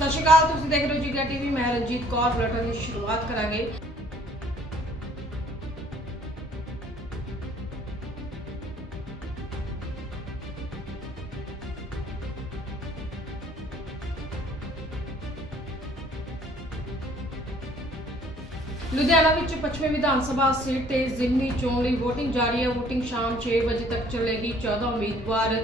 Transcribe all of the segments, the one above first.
India TV ਮੈਂ Ranjit Kaur bulletin ਦੀ ਸ਼ੁਰੂਆਤ ਕਰਾਂਗੇ ਲੁਧਿਆਣਾ ਵਿੱਚ ਪੱਛਮੀ ਵਿਧਾਨ ਸਭਾ ਸੀਟ ਤੇ ਜ਼ਿਮਨੀ ਚੋਣ ਲਈ VOTING ਜਾਰੀ ਹੈ VOTING ਸ਼ਾਮ 6 ਵਜੇ ਤੱਕ ਚੱਲੇਗੀ 14 ਉਮੀਦਵਾਰ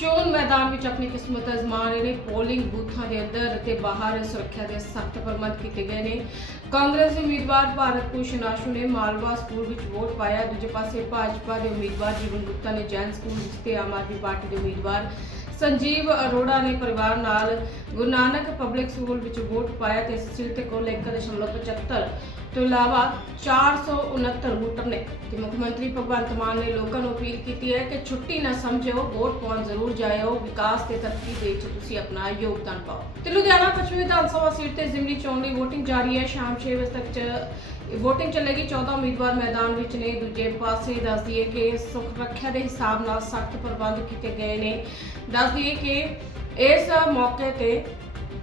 ਚੋਣ ਮੈਦਾਨ ਵਿੱਚ ਆਪਣੀ ਕਿਸਮਤ ਅਜ਼ਮਾ ਰਹੇ ਨੇ ਪੋਲਿੰਗ ਬੂਥਾਂ ਦੇ ਅੰਦਰ ਅਤੇ ਬਾਹਰ ਸੁਰੱਖਿਆ ਦੇ ਸਖਤ ਪ੍ਰਬੰਧ ਕੀਤੇ ਗਏ ਨੇ। ਕਾਂਗਰਸ ਦੇ ਉਮੀਦਵਾਰ ਭਾਰਤ ਭੂਸ਼ਣ ਆਸ਼ੂ ਨੇ ਮਾਲਵਾ ਸਕੂਲ ਵਿੱਚ ਵੋਟ ਪਾਇਆ। ਦੂਜੇ ਪਾਸੇ ਭਾਜਪਾ ਦੇ ਉਮੀਦਵਾਰ ਜੀਵਨ ਗੁਪਤਾ ਨੇ ਜੈਨ ਸਕੂਲ ਵਿੱਚ ਤੇ ਆਮ ਆਦਮੀ ਪਾਰਟੀ ਦੇ ਉਮੀਦਵਾਰ ਸੰਜੀਵ ਅਰੋੜਾ ਨੇ ਪਰਿਵਾਰ ਨਾਲ ਗੁਰੂ ਨਾਨਕ ਪਬਲਿਕ ਸਕੂਲ ਵਿੱਚ ਵੋਟ ਪਾਇਆ ਤੇ ਇਸ ਸੀਟ ਤੇ ਕੁੱਲ 1.75 ਤੋਂ ਇਲਾਵਾ 469 ਵੋਟਰ ਨੇ। ਤੇ ਮੁੱਖ ਮੰਤਰੀ ਭਗਵੰਤ ਮਾਨ ਨੇ ਲੋਕਾਂ ਨੂੰ ਅਪੀਲ ਕੀਤੀ ਹੈ ਕਿ ਛੁੱਟੀ ਨਾ ਸਮਝਿਓ, ਵੋਟ ਪਾਉਣ ਜ਼ਰੂਰ ਜਾਇਓ, ਵਿਕਾਸ ਤੇ ਤਰੱਕੀ ਦੇ ਵਿੱਚ ਤੁਸੀਂ ਆਪਣਾ ਯੋਗਦਾਨ ਪਾਓ। ਤੇ ਲੁਧਿਆਣਾ ਪੱਛਮੀ ਵਿਧਾਨ ਸਭਾ ਸੀਟ ਤੇ ਜ਼ਿਮਨੀ ਚੋਣ ਲਈ VOTING ਜਾਰੀ ਹੈ। ਸ਼ਾਮ 6 ਵਜੇ ਤੱਕ ਵੋਟਿੰਗ VOTING ਚੱਲੇਗੀ 14 ਉਮੀਦਵਾਰ ਮੈਦਾਨ ਵਿੱਚ ਨੇ, ਦੂਜੇ ਪਾਸੇ ਦੱਸ ਦਈਏ ਕਿ ਸੁਰੱਖਿਆ ਦੇ ਹਿਸਾਬ ਨਾਲ ਸਖਤ ਪ੍ਰਬੰਧ ਕੀਤੇ ਗਏ ਨੇ। ਦੱਸ ਦਈਏ ਕਿ ਇਸ ਮੌਕੇ ਤੇ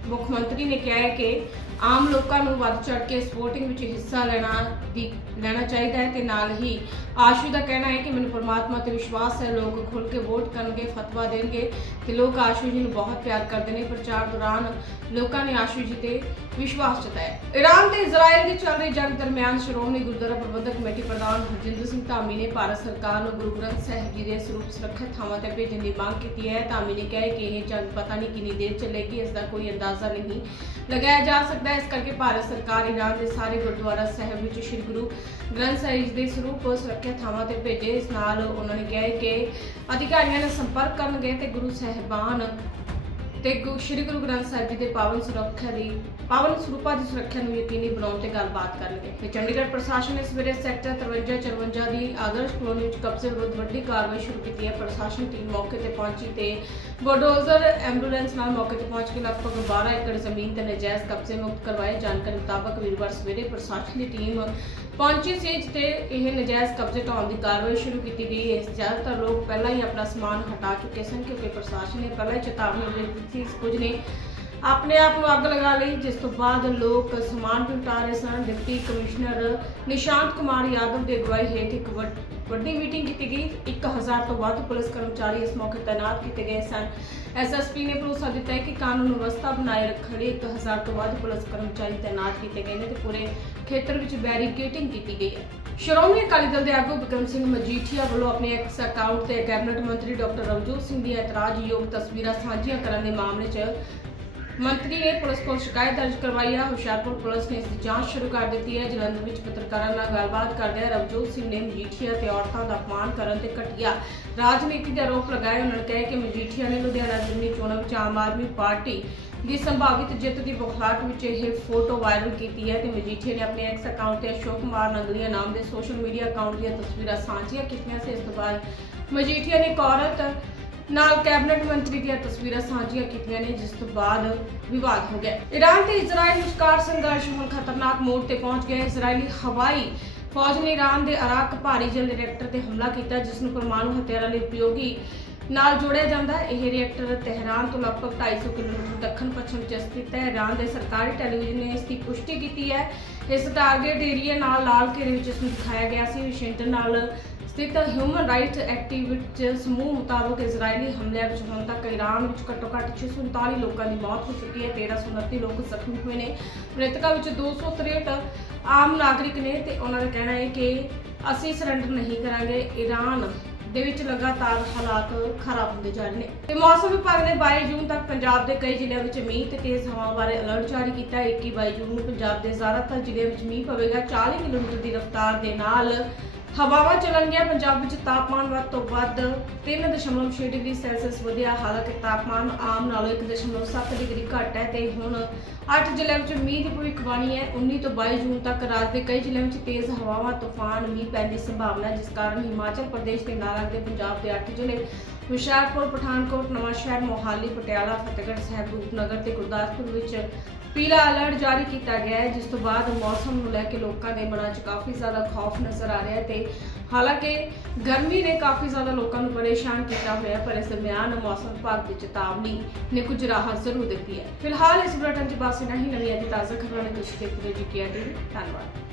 ਮੁੱਖ ਮੰਤਰੀ ਨੇ ਕਿਹਾ ਹੈ ਕਿ ਆਮ ਲੋਕਾਂ ਨੂੰ ਵੱਧ ਚੜ ਕੇ ਇਸ VOTING ਵਿੱਚ ਹਿੱਸਾ ਲੈਣਾ ਦੀ ਲੈਣਾ ਚਾਹੀਦਾ ਹੈ ਤੇ ਨਾਲ ਹੀ ਆਸ਼ੂ ਦਾ ਕਹਿਣਾ ਹੈ ਕਿ ਮੈਨੂੰ ਪਰਮਾਤਮਾ ਤੇ ਵਿਸ਼ਵਾਸ ਹੈ, ਲੋਕ ਖੁੱਲ ਕੇ ਵੋਟ ਕਰਨਗੇ, ਫਤਵਾ ਦੇਣਗੇ ਤੇ ਲੋਕ ਆਸ਼ੂ ਜੀ ਨੂੰ ਬਹੁਤ ਪਿਆਰ ਕਰਦੇ ਨੇ। ਪ੍ਰਚਾਰ ਦੌਰਾਨ ਲੋਕਾਂ ਨੇ ਆਸ਼ੂ ਜੀ ਤੇ ਵਿਸ਼ਵਾਸ ਜਤਾਇਆ। ਇਰਾਨ ਤੇ ਇਜ਼ਰਾਈਲ ਦੀ ਚੱਲ ਰਹੀ ਜੰਗ ਦਰਮਿਆਨ ਸ਼੍ਰੋਮਣੀ ਗੁਰਦੁਆਰਾ ਪ੍ਰਬੰਧਕ ਕਮੇਟੀ ਪ੍ਰਧਾਨ ਹਰਜਿੰਦਰ ਸਿੰਘ ਧਾਮੀ ਨੇ ਭਾਰਤ ਸਰਕਾਰ ਨੂੰ ਗੁਰੂ ਗ੍ਰੰਥ ਸਾਹਿਬ ਜੀ ਦੇ ਸਰੂਪ ਸੁਰੱਖਿਅਤ ਥਾਵਾਂ ਤੇ ਭੇਜਣ ਦੀ ਮੰਗ ਕੀਤੀ ਹੈ। ਧਾਮੀ ਨੇ ਕਿਹਾ ਕਿ ਇਹ ਜੰਗ ਪਤਾ ਨਹੀਂ ਕਿੰਨੀ ਦੇਰ ਚੱਲੇਗੀ, ਇਸ ਦਾ ਕੋਈ ਅੰਦਾਜ਼ਾ ਨਹੀਂ ਲਗਾਇਆ ਜਾ ਸਕਦਾ ਹੈ। ਇਸ ਕਰਕੇ ਭਾਰਤ ਸਰਕਾਰ ਇਰਾਨ ਦੇ ਸਾਰੇ ਗੁਰਦੁਆਰਾ ਸਾਹਿਬ ਵਿੱਚ ਸ੍ਰੀ ਗੁਰੂ ਗ੍ਰੰਥ ਸਾਹਿਬ ਦੇ ਸਰੂਪ ਸੁਰੱਖਿਅਤ ਥਾਵਾਂ ਤੇ ਭੇਜੇ। ਇਸ ਨਾਲ ਉਹਨਾਂ ਨੇ ਕਿਹਾ ਕਿ ਅਧਿਕਾਰੀਆਂ ਨਾਲ ਸੰਪਰਕ ਕਰਨਗੇ ਤੇ ਗੁਰੂ ਸਾਹਿਬਾਨ ਤੇ ਸ਼੍ਰੀ ਗੁਰੂ ਗ੍ਰੰਥ ਸਾਹਿਬ ਜੀ ਦੇ ਪਾਵਨ ਸੁਰੱਖਿਆ ਦੀ ਪਾਵਨ ਸਰੂਪਾਂ ਦੀ ਸੁਰੱਖਿਆ ਨੂੰ ਯਕੀਨੀ ਬਣਾਉਣ ਤੇ ਗੱਲਬਾਤ ਕਰਨਗੇ। ਤੇ ਚੰਡੀਗੜ੍ਹ ਪ੍ਰਸ਼ਾਸਨ ਨੇ ਸਵੇਰੇ ਸੈਕਟਰ 53 54 ਦੀ ਆਦਰਸ਼ ਕਲੋਨੀ ਵਿੱਚ ਕਬਜ਼ੇ ਵਿਰੁੱਧ ਵੱਡੀ ਕਾਰਵਾਈ ਸ਼ੁਰੂ ਕੀਤੀ ਹੈ। ਪ੍ਰਸ਼ਾਸਨ ਟੀਮ ਮੌਕੇ ਤੇ ਪਹੁੰਚੀ ਤੇ ਬੋਡੋਜ਼ਰ ਐਂਬੂਲੈਂਸ ਨਾਲ ਮੌਕੇ ਤੇ ਪਹੁੰਚ ਕੇ ਲਗਭਗ 12 ਏਕੜ ਜ਼ਮੀਨ ਤੇ ਨਜਾਇਜ਼ ਕਬਜ਼ੇ ਮੁਕਤ ਕਰਵਾਏ। ਜਾਣਕਾਰੀ ਮੁਤਾਬਕ ਵੀਰਵਾਰ ਸਵੇਰੇ ਪ੍ਰਸ਼ਾਸਨ ਦੀ ਟੀਮ ਪਹੁੰਚੀ ਸੀ, ਜਿੱਥੇ ਇਹ ਨਜਾਇਜ਼ ਕਬਜ਼ੇ ਢਾਉਣ ਦੀ ਕਾਰਵਾਈ ਸ਼ੁਰੂ ਕੀਤੀ ਗਈ। ਹੈ ਜ਼ਿਆਦਾਤਰ ਲੋਕ ਪਹਿਲਾਂ ਹੀ ਆਪਣਾ ਸਮਾਨ ਹਟਾ ਚੁੱਕੇ ਸਨ, ਕਿਉਂਕਿ ਪ੍ਰਸ਼ਾਸਨ ਨੇ ਪਹਿਲਾਂ ਹੀ ਚੇਤਾਵਨੀ ਦੇ ਦਿੱਤੀ ਸੀ, ਕੁਝ ਨੇ ਆਪਣੇ ਆਪ ਨੂੰ ਅੱਗ ਲਗਾ ਲਈ, ਜਿਸ ਤੋਂ ਬਾਅਦ ਲੋਕ ਸਮਾਨ ਵੀ ਹਟਾ ਰਹੇ ਸਨ। ਡਿਪਟੀ ਕਮਿਸ਼ਨਰ ਨਿਸ਼ਾਂਤ ਕੁਮਾਰ ਯਾਦਵ ਦੀ ਅਗਵਾਈ ਹੇਠ ਇੱਕ ਵੱਡੀ ਮੀਟਿੰਗ ਕੀਤੀ ਗਈ। 1000 ਤੋਂ ਵੱਧ ਪੁਲਿਸ ਕਰਮਚਾਰੀ ਇਸ ਮੌਕੇ ਤਾਇਨਾਤ ਕੀਤੇ ਗਏ ਸਨ। ਐਸਐਸਪੀ ਨੇ ਭਰੋਸਾ ਦਿੱਤਾ ਹੈ ਕਿ ਕਾਨੂੰਨ ਵਿਵਸਥਾ ਬਣਾਏ ਰੱਖਣ ਲਈ 1000 ਤੋਂ ਵੱਧ ਪੁਲਿਸ ਕਰਮਚਾਰੀ ਤਾਇਨਾਤ ਕੀਤੇ ਗਏ ਨੇ ਤੇ ਪੂਰੇ ਖੇਤਰ ਵਿੱਚ ਬੈਰੀਕੇਡਿੰਗ ਕੀਤੀ ਗਈ ਹੈ। ਸ਼੍ਰੋਮਣੀ ਅਕਾਲੀ ਦਲ ਦੇ ਆਗੂ ਬਿਕਰਮ ਸਿੰਘ ਮਜੀਠੀਆ ਵੱਲੋਂ ਆਪਣੇ ਐਕਸ ਅਕਾਊਂਟ ਤੇ ਕੈਬਨਿਟ ਮੰਤਰੀ ਡਾਕਟਰ ਰਵਜੋਤ ਸਿੰਘ ਦੀਆਂ ਇਤਰਾਜ਼ਯੋਗ ਤਸਵੀਰਾਂ ਸਾਂਝੀਆਂ ਕਰਨ ਦੇ ਮਾਮਲੇ 'ਚ ਮੰਤਰੀ ਨੇ ਪੁਲਿਸ ਕੋਲ ਸ਼ਿਕਾਇਤ ਦਰਜ ਕਰਵਾਈ ਹੈ ਹੁਸ਼ਿਆਰਪੁਰ ਪੁਲਿਸ ਨੇ ਇਸ ਦੀ ਜਾਂਚ ਸ਼ੁਰੂ ਕਰ ਦਿੱਤੀ ਹੈ। ਜਲੰਧਰ ਵਿੱਚ ਪੱਤਰਕਾਰਾਂ ਨਾਲ ਗੱਲਬਾਤ ਕਰਦਿਆਂ ਰਵਜੋਤ ਸਿੰਘ ਨੇ ਮਜੀਠੀਆ ਤੇ ਔਰਤਾਂ ਦਾ ਅਪਮਾਨ ਕਰਨ ਤੇ ਘਟੀਆ ਰਾਜਨੀਤੀ ਦੇ ਆਰੋਪ ਲਗਾਏ ਉਹਨਾਂ ਨੇ ਕਿਹਾ ਕਿ ਮਜੀਠੀਆ ਨੇ ਲੁਧਿਆਣਾ ਜ਼ਿਮਨੀ ਚੋਣਾਂ ਵਿੱਚ ਆਮ ਆਦਮੀ ਪਾਰਟੀ ਦੀ ਸੰਭਾਵਿਤ ਜਿੱਤ ਦੀ ਬੁਖਲਾਹਟ ਵਿੱਚ ਇਹ ਫੋਟੋ ਵਾਇਰਲ ਕੀਤੀ ਹੈ ਤੇ ਮਜੀਠੀਆ ਨੇ ਆਪਣੇ ਐਕਸ ਅਕਾਊਂਟ ਤੇ ਅਸ਼ੋਕ ਕੁਮਾਰ ਨੰਗਲੀਆ ਨਾਮ ਦੇ ਸੋਸ਼ਲ ਮੀਡੀਆ ਅਕਾਊਂਟ ਦੀਆਂ ਤਸਵੀਰਾਂ ਸਾਂਝੀਆਂ ਕੀਤੀਆਂ ਸੀ। ਇਸ ਤੋਂ ਬਾਅਦ ਮਜੀਠੀਆ ਨੇ ਇੱਕ ਔਰਤ ਨਾਲ ਕੈਬਨਿਟ ਮੰਤਰੀ ਦੀਆਂ ਤਸਵੀਰਾਂ ਸਾਂਝੀਆਂ ਕੀਤੀਆਂ ਨੇ, ਜਿਸ ਤੋਂ ਬਾਅਦ ਵਿਵਾਦ ਹੋ ਗਿਆ। ਈਰਾਨ ਤੇ ਇਜ਼ਰਾਈਲ ਵਿਚਕਾਰ ਸੰਘਰਸ਼ ਹੁਣ ਖਤਰਨਾਕ ਮੋੜ ਤੇ ਪਹੁੰਚ ਗਿਆ ਹੈ। ਇਜ਼ਰਾਈਲੀ ਹਵਾਈ ਫੌਜ ਨੇ ਈਰਾਨ ਦੇ ਅਰਾਕ ਭਾਰੀ ਜਲ ਰਿਐਕਟਰ ਤੇ ਹਮਲਾ ਕੀਤਾ, ਜਿਸ ਨੂੰ ਪਰਮਾਣੂ ਹਥਿਆਰਾਂ ਲਈ ਉਪਯੋਗੀ ਨਾਲ ਜੋੜਿਆ ਜਾਂਦਾ ਹੈ। ਇਹ ਰਿਐਕਟਰ ਤਹਿਰਾਨ ਤੋਂ ਲਗਭਗ 250 ਕਿਲੋਮੀਟਰ ਦੱਖਣ ਪੱਛਮ ਵਿੱਚ ਸਥਿਤ ਹੈ। ਇਰਾਨ ਦੇ ਸਰਕਾਰੀ ਟੈਲੀਵਿਜ਼ਨ ਨੇ ਇਸ ਦੀ ਪੁਸ਼ਟੀ ਕੀਤੀ ਹੈ। ਇਸ ਟਾਰਗੇਟ ਏਰੀਆ ਨਾਲ ਲਾਲ ਘੇਰੇ ਵਿੱਚ ਇਸ ਨੂੰ ਦਿਖਾਇਆ ਗਿਆ ਸੀ। ਵਾਸ਼ਿੰਗਟਨ ਨਾਲ ਸਥਿਤ ਹਿਊਮਨ ਰਾਈਟਸ ਐਕਟੀਵਿਸਟ ਸਮੂਹ ਮੁਤਾਬਕ ਇਜ਼ਰਾਈਲੀ ਹਮਲਿਆਂ ਵਿੱਚ ਹੁਣ ਤੱਕ ਇਰਾਨ ਵਿੱਚ ਘੱਟੋ ਘੱਟ 639 ਲੋਕਾਂ ਦੀ ਮੌਤ ਹੋ ਚੁੱਕੀ ਹੈ 1329 ਲੋਕ ਜ਼ਖਮੀ ਹੋਏ ਨੇ। ਮ੍ਰਿਤਕਾਂ ਵਿੱਚ 263 ਆਮ ਨਾਗਰਿਕ ਨੇ ਤੇ ਉਹਨਾਂ ਦਾ ਕਹਿਣਾ ਹੈ ਕਿ ਅਸੀਂ ਸਰੈਂਡਰ ਨਹੀਂ ਕਰਾਂਗੇ, ਇਰਾਨ ਦੇ ਵਿੱਚ ਲਗਾਤਾਰ ਹਾਲਾਤ ਖਰਾਬ ਹੁੰਦੇ ਜਾ ਰਹੇ ਨੇ। ਤੇ ਮੌਸਮ ਵਿਭਾਗ ਨੇ 22 ਜੂਨ ਤੱਕ ਪੰਜਾਬ ਦੇ ਕਈ ਜ਼ਿਲ੍ਹਿਆਂ ਵਿੱਚ ਮੀਂਹ ਤੇ ਤੇਜ਼ ਹਵਾਵਾਂ ਬਾਰੇ ਅਲਰਟ ਜਾਰੀ ਕੀਤਾ ਹੈ। 21 ਜੂਨ ਨੂੰ ਪੰਜਾਬ ਦੇ ਜ਼ਿਆਦਾਤਰ ਜ਼ਿਲ੍ਹਿਆਂ ਵਿੱਚ ਮੀਂਹ ਪਵੇਗਾ। 40 ਕਿਲੋਮੀਟਰ ਦੀ ਰਫ਼ਤਾਰ ਦੇ ਨਾਲ ਹਵਾਵਾਂ ਚੱਲਣਗੀਆਂ ਪੰਜਾਬ ਵਿੱਚ ਤਾਪਮਾਨ ਵੱਧ ਤੋਂ ਵੱਧ 3.6 ਡਿਗਰੀ ਸੈਲਸੀਅਸ ਵਧਿਆ। ਹਾਲਾਂਕਿ ਤਾਪਮਾਨ ਆਮ ਨਾਲੋਂ 1.7 ਡਿਗਰੀ ਘੱਟ ਹੈ ਤੇ ਹੁਣ 8 ਜ਼ਿਲ੍ਹਿਆਂ ਵਿੱਚ ਮੀਂਹ ਦੀ ਭਵਿੱਖਬਾਣੀ ਹੈ। 19 ਤੋਂ 22 ਜੂਨ ਤੱਕ ਰਾਜ ਦੇ ਕਈ ਜ਼ਿਲ੍ਹਿਆਂ ਵਿੱਚ ਤੇਜ਼ ਹਵਾਵਾਂ, ਤੂਫਾਨ, ਮੀਂਹ ਪੈਣ ਦੀ ਸੰਭਾਵਨਾ ਹੈ, ਜਿਸ ਕਾਰਨ ਹਿਮਾਚਲ ਪ੍ਰਦੇਸ਼ ਦੇ ਨਾਲ ਲੱਗਦੇ ਪੰਜਾਬ ਦੇ 8 ਜ਼ਿਲ੍ਹੇ ਹੁਸ਼ਿਆਰਪੁਰ, ਪਠਾਨਕੋਟ, ਨਵਾਂਸ਼ਹਿਰ, ਮੋਹਾਲੀ, ਪਟਿਆਲਾ, ਫਤਿਹਗੜ੍ਹ ਸਾਹਿਬ, ਰੂਪਨਗਰ ਤੇ ਗੁਰਦਾਸਪੁਰ ਵਿੱਚ ਪੀਲਾ ਅਲਰਟ ਜਾਰੀ ਕੀਤਾ ਗਿਆ ਹੈ, ਜਿਸ ਤੋਂ ਬਾਅਦ ਮੌਸਮ ਨੂੰ ਲੈ ਕੇ ਲੋਕਾਂ ਦੇ ਮਨਾਂ 'ਚ ਕਾਫੀ ਜ਼ਿਆਦਾ ਖੌਫ ਨਜ਼ਰ ਆ ਰਿਹਾ ਹੈ ਤੇ ਹਾਲਾਂਕਿ ਗਰਮੀ ਨੇ ਕਾਫੀ ਜ਼ਿਆਦਾ ਲੋਕਾਂ ਨੂੰ ਪਰੇਸ਼ਾਨ ਕੀਤਾ ਹੋਇਆ, ਪਰ ਇਸ ਦਰਮਿਆਨ ਮੌਸਮ ਵਿਭਾਗ ਦੀ ਚੇਤਾਵਨੀ ਨੇ ਕੁਝ ਰਾਹਤ ਜ਼ਰੂਰ ਦਿੱਤੀ ਹੈ। ਫਿਲਹਾਲ ਇਸ ਬੁਲੇਟਿਨ 'ਚ ਬਸ ਇਨਾ ਹੀ। ਨਵੀਆਂ ਤੇ ਤਾਜ਼ਾ ਖਬਰਾਂ ਲਈ ਤੁਸੀਂ ਦੇਖਦੇ ਰਹੋ ਜੀ ਧੰਨਵਾਦ।